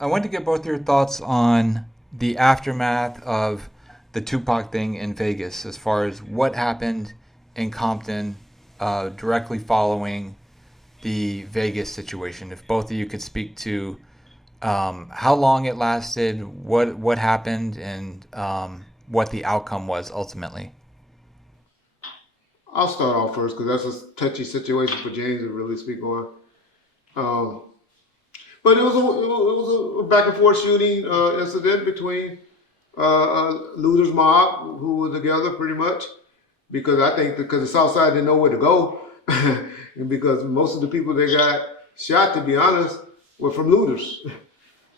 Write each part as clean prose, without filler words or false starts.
I want to get both your thoughts on the aftermath of the Tupac thing in Vegas, as far as what happened in Compton directly following the Vegas situation. If both of you could speak to how long it lasted, what happened, and what the outcome was ultimately. I'll start off first because that's a touchy situation for James to really speak on. Um, but it was a back and forth shooting incident between Luther's mob who were together pretty much because I think because the South Side didn't know where to go and because most of the people that got shot, to be honest, were from Luther's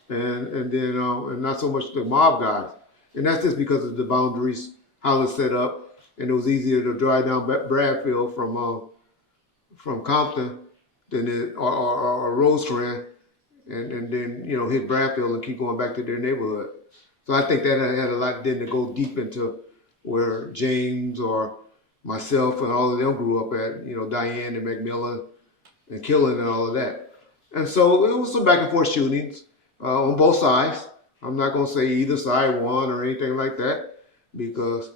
and then and not so much the mob guys, and that's just because of the boundaries, how it's set up, and it was easier to drive down Bradfield from Compton than it, or Rosecrans, and then hit Bradfield and keep going back to their neighborhood. So I think that had a lot then to go deep into where James or myself and all of them grew up at, Diane and McMillan and Killing and all of that. And so it was some back and forth shootings on both sides. I'm not going to say either side won or anything like that because,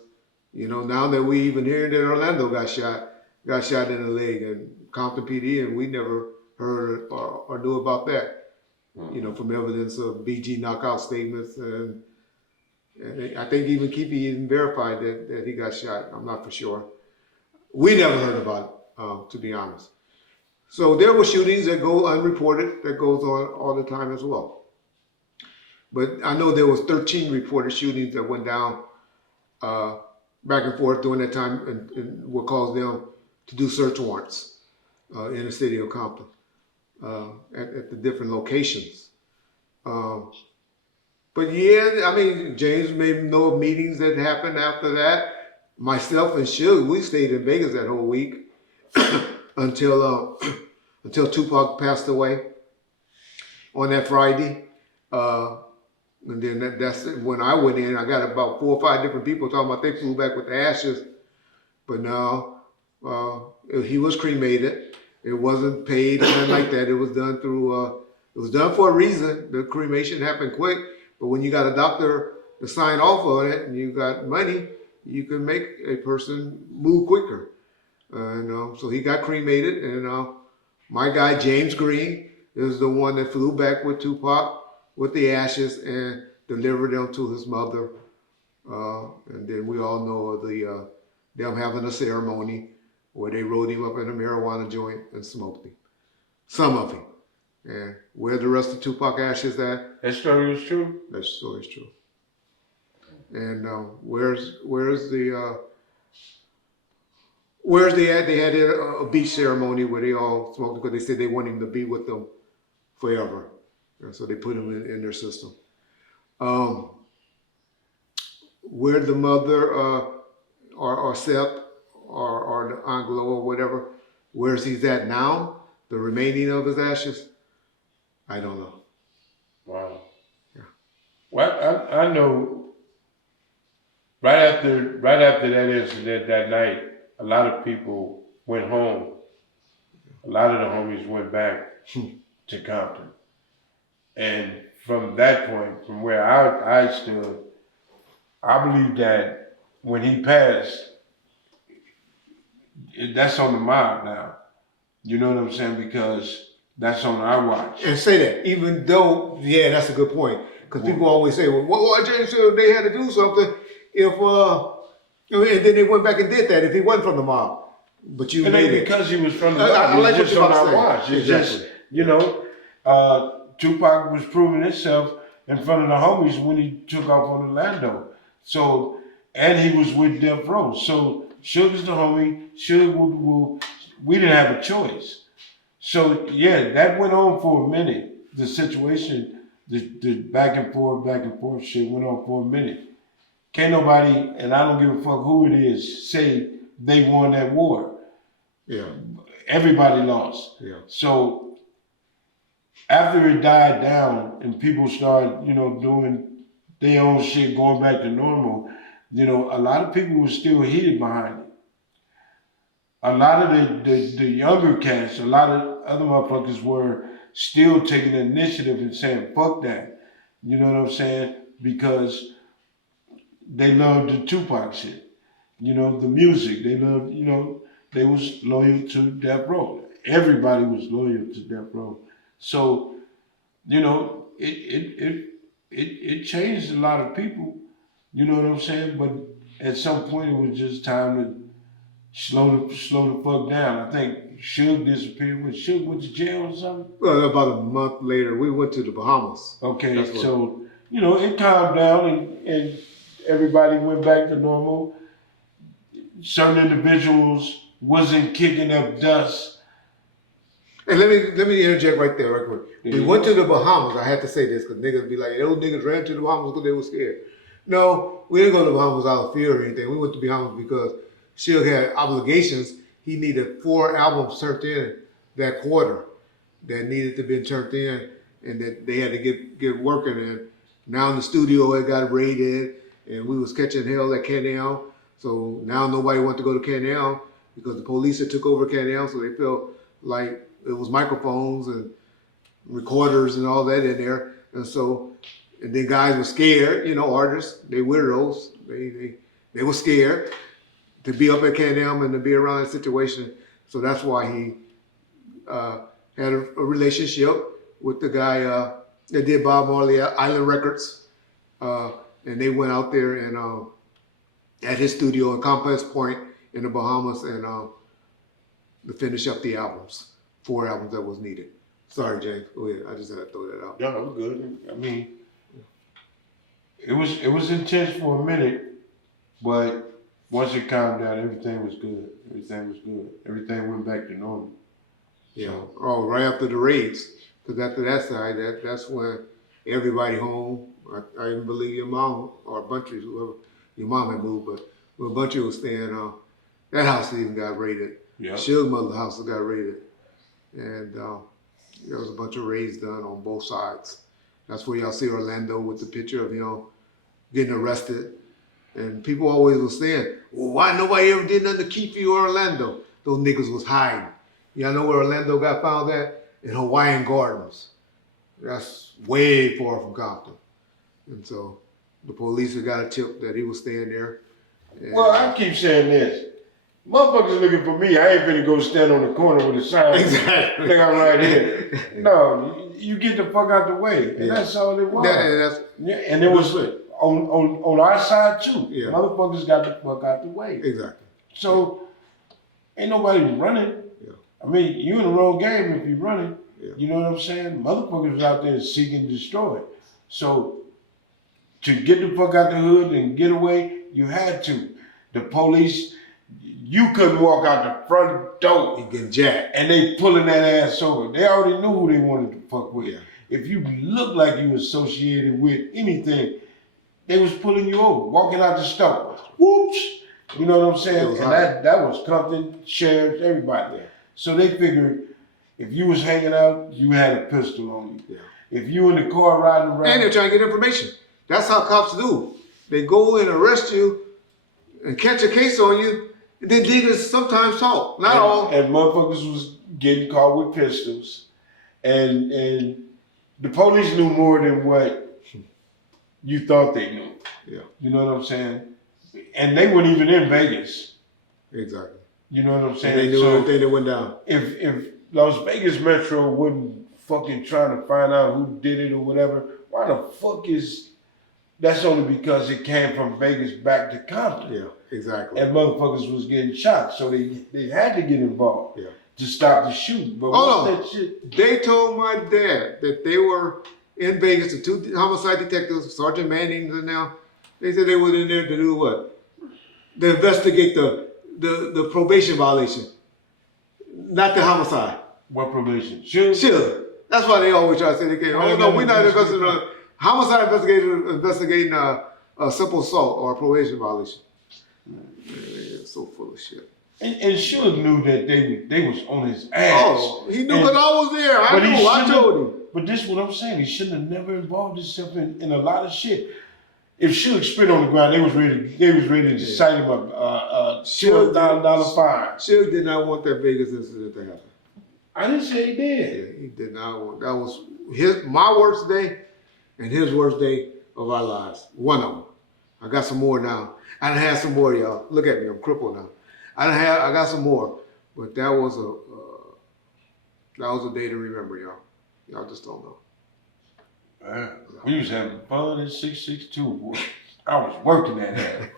now that we even hear that Orlando got shot in the leg and Compton PD, and we never heard or knew about that, from evidence of BG knockout statements. And I think even Keefe even verified that he got shot. I'm not for sure. We never heard about it, to be honest. So there were shootings that go unreported that goes on all the time as well. But I know there was 13 reported shootings that went down uh, back and forth during that time, and what caused them to do search warrants in the city of Compton at the different locations. Um, but yeah, I mean, James may know of meetings that happened after that. Myself and Suge, we stayed in Vegas that whole week until until Tupac passed away on that Friday. Uh, and then that's when I went in. I got about 4 or 5 different people talking about they flew back with the ashes. But no, uh, he was cremated. It wasn't paid or nothing like that. It was done through. It was done for a reason. The cremation happened quick. But when you got a doctor to sign off on it and you got money, you can make a person move quicker. So he got cremated, and my guy James Green is the one that flew back with Tupac with the ashes and delivered them to his mother. And then we all know of them having a ceremony where they rolled him up in a marijuana joint and smoked him. Some of him. And where the rest of Tupac ashes at? That story was true? That story's true. And where's they at? They had a beach ceremony where they all smoked because they said they want him to be with them forever. And so they put him in their system. Um, where the mother or Seth or the Anglo or whatever, where's he's at now, the remaining of his ashes, I don't know. Wow. Yeah. Well, I know right after that incident that night, a lot of people went home. A lot of the homies went back to Compton. And from that point, from where I stood, I believe that when he passed, that's on the mob now. You know what I'm saying? Because that's on our watch. And say that, even though, yeah, that's a good point. Because people always say, well, why James said they had to do something if, and then they went back and did that if he wasn't from the mob. But you It made ain't it. because he was from the I mob. like It's what just you're on about our to say. watch. It's Exactly. just, Tupac was proving himself in front of the homies when he took off on Orlando. So, and he was with Death Row. So, Sugar's the homie. Sugar, we didn't have a choice. So, yeah, that went on for a minute. The situation, the back and forth shit went on for a minute. Can't nobody, and I don't give a fuck who it is, say they won that war. Yeah. Everybody lost. Yeah. So after it died down and people started, doing their own shit, going back to normal, a lot of people were still heated behind it. A lot of the younger cats, a lot of other motherfuckers were still taking the initiative and saying, fuck that. You know what I'm saying? Because they loved the Tupac shit. You know, the music. They loved, you know, they was loyal to Death Row. Everybody was loyal to Death Row. So, you know, it changed a lot of people. You know what I'm saying? But at some point, it was just time to slow the fuck down. I think Suge disappeared. When Suge went to jail or something. Well, about a month later, we went to the Bahamas. Okay, so you know it calmed down and everybody went back to normal. Certain individuals wasn't kicking up dust. And let me interject right there, right quick. We went to the Bahamas. I had to say this because niggas be like, those niggas ran to the Bahamas because they were scared. No, we didn't go to the Bahamas out of fear or anything. We went to the Bahamas because Suge had obligations. He needed 4 albums turned in that quarter that needed to be turned in, and that they had to get working. And now the studio had got raided, and we was catching hell at Canal. So now nobody wanted to go to Canal because the police had took over Canal, so they felt like it was microphones and recorders and all that in there. And so, and then guys were scared, you know, artists, they weirdos, they were scared to be up at Can-Am and to be around that situation. So that's why he had a relationship with the guy that did Bob Marley Island Records. And they went out there and at his studio in Compass Point in the Bahamas and to finish up the albums, 4 albums that was needed. Sorry, James. Go ahead. I just had to throw that out. No, I'm good. I mean, it was intense for a minute, but once it calmed down, everything was good. Everything went back to normal. Yeah. So. Oh, right after the raids, because after that side, that's when everybody home. I even believe your mom or a bunch of whoever your mom had moved, but when a bunch of was staying, that house even got raided. Yeah. Suge's mother's house got raided, and there was a bunch of raids done on both sides. That's where y'all see Orlando with the picture of him getting arrested. And people always was saying, well, why nobody ever did nothing to keep you in Orlando? Those niggas was hiding. Y'all know where Orlando got found at? In Hawaiian Gardens. That's way far from Compton. And so the police had got a tip that he was staying there. And well, I keep saying this. Motherfuckers looking for me. I ain't finna go stand on the corner with a sign. Exactly. Think I'm right here. No, you get the fuck out the way. And that's all it was. And it was on our side too. Yeah. Motherfuckers got the fuck out the way. Exactly. So ain't nobody running. Yeah. I mean, you in the wrong game if you running. Yeah. You know what I'm saying? Motherfuckers was out there seeking to destroy it. So to get the fuck out the hood and get away, you had to. The police, you couldn't walk out the front door. You get jacked. And they pulling that ass over. They already knew who they wanted to fuck with. Yeah. If you look like you associated with anything, they was pulling you over, walking out the store. Whoops! You know what I'm saying? And that was Compton, sheriffs, everybody. Yeah. So they figured if you was hanging out, you had a pistol on you. Yeah. If you in the car riding around. And they're trying to get information. That's how cops do. They go and arrest you and catch a case on you, and then niggas sometimes talk. Not all. And motherfuckers was getting caught with pistols. And the police knew more than what you thought they knew. Yeah. You know what I'm saying? And they weren't even in Vegas. Exactly. You know what I'm saying? And they knew everything that went down. If Las Vegas Metro wasn't fucking trying to find out who did it or whatever, why the fuck is... That's only because it came from Vegas back to Compton. Yeah, exactly. And motherfuckers was getting shot, so they had to get involved to stop the shoot. But that shit? They told my dad that they were in Vegas, the 2 homicide detectives, Sergeant Mannings and now, they said they were in there to do what? To investigate the probation violation, not the homicide. What probation? Sure. That's why they always try to say they came. Oh no, we're not investigating. Homicide investigating a simple assault or a probation violation. Man, so full of shit. And Suge knew that they was on his ass. Oh, he knew because I was there. I told him. But this is what I'm saying. He shouldn't have never involved himself in a lot of shit. If Suge spit on the ground, they was ready to cite him a $12,000 fine. Suge did not want that Vegas incident to happen. I didn't say he Yeah, did. he did not. That was my worst day and his worst day of our lives. One of them. I got some more now. I done had some more, y'all. Look at me, I'm crippled now. I got some more, but that was a day to remember, y'all. Y'all just don't know. Man, we was having fun at 662. Boy. I was working that ass.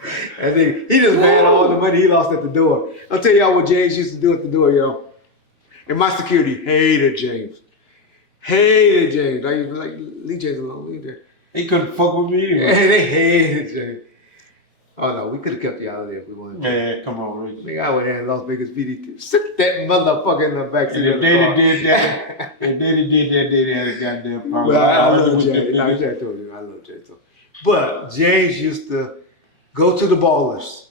And then he just mad all the money he lost at the door. I'll tell y'all what James used to do at the door, yo. And my security hated James. Hated James. I used to be like, leave James alone, leave there. He couldn't fuck with me either. And they hated James. Oh no, we could have kept y'all there if we wanted to. Man, come on, Rick. Nigga, I went there in Las Vegas PD. Sit that motherfucker in the backseat And of if the Daddy car. did that, if Daddy did that, Daddy had a goddamn problem. Well, I love with James. that I nigga. told you, I love James. But James used to go to the ballers.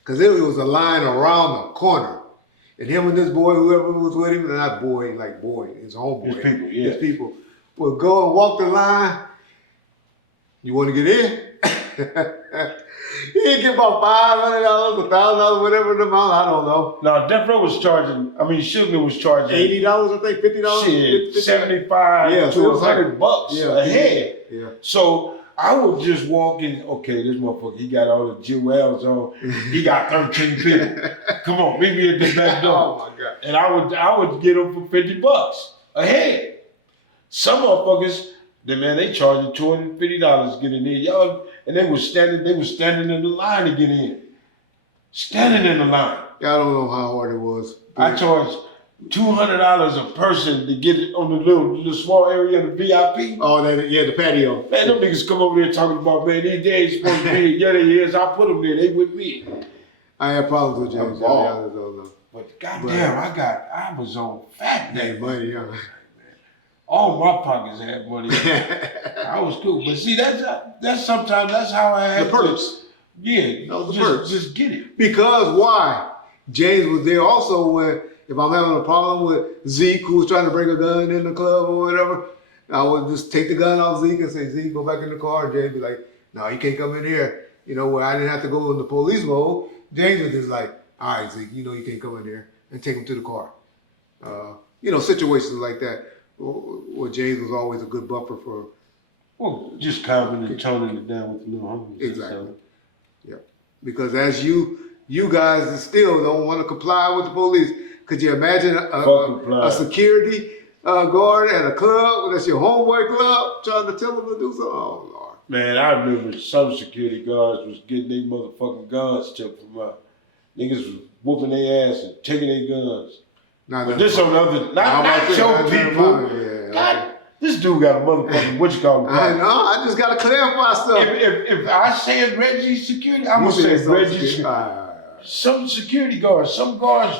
Because there was a line around the corner. And him and this boy, whoever was with him, not boy, like boy, his homeboy. His people, yeah. His people would go and walk the line. You want to get in? He'd give about $500, $1,000, whatever the amount, I don't know. No, Death Row was charging, Sugar was charging $80, I think, $50. shit, 75 Yeah, so it to was like- $100 Yeah. a head. Yeah. So I would just walk in, okay, this motherfucker, he got all the jewels on. He got 13 people. Come on, meet me at the back door. Oh my God. And I would get them for $50 a head. Some motherfuckers, they charging $250 to get in there. Y'all, and they was standing in the line to get in. Standing in the line. I don't know how hard it was. I charged $200 a person to get it on the little small area of the VIP. Oh, the patio. Man, them niggas come over there talking about, man, these days supposed to be, yeah, they is. I put them there. They with me. I had problems with James. I'm bald. I don't know. But goddamn, I was on fat Hey, day. money, yeah. All my pockets had money. I was cool. But see, that's sometimes that's how I had The perks. Yeah, That was the perks. just get it. Because why? James was there also when, if I'm having a problem with Zeke, who was trying to bring a gun in the club or whatever, I would just take the gun off Zeke and say, Zeke, go back in the car. And James be like, no, you can't come in here. You know, where I didn't have to go in the police mode. James was just like, all right, Zeke, you know you can't come in here, and take him to the car. Situations like that. Well, James was always a good buffer for. Well, just calming and toning it down with the little homies. Exactly. Yeah. Because as you guys still don't want to comply with the police. Could you imagine a security guard at a club that's your homeboy club trying to tell them to do something? Oh Lord. Man, I remember some security guards was getting their motherfucking guns took from us. Niggas was whooping their ass and taking their guns. But this on the other, not your people. Yeah, God, this dude got a motherfucking, what you call it? I know. I just gotta clarify stuff. If I said Reggie security, I'm gonna say Reggie security. Some security guards, some guards.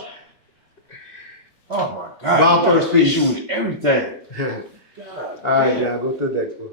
Oh my God! Bomb first piece. Issue with everything. God, All right, y'all go to the next one.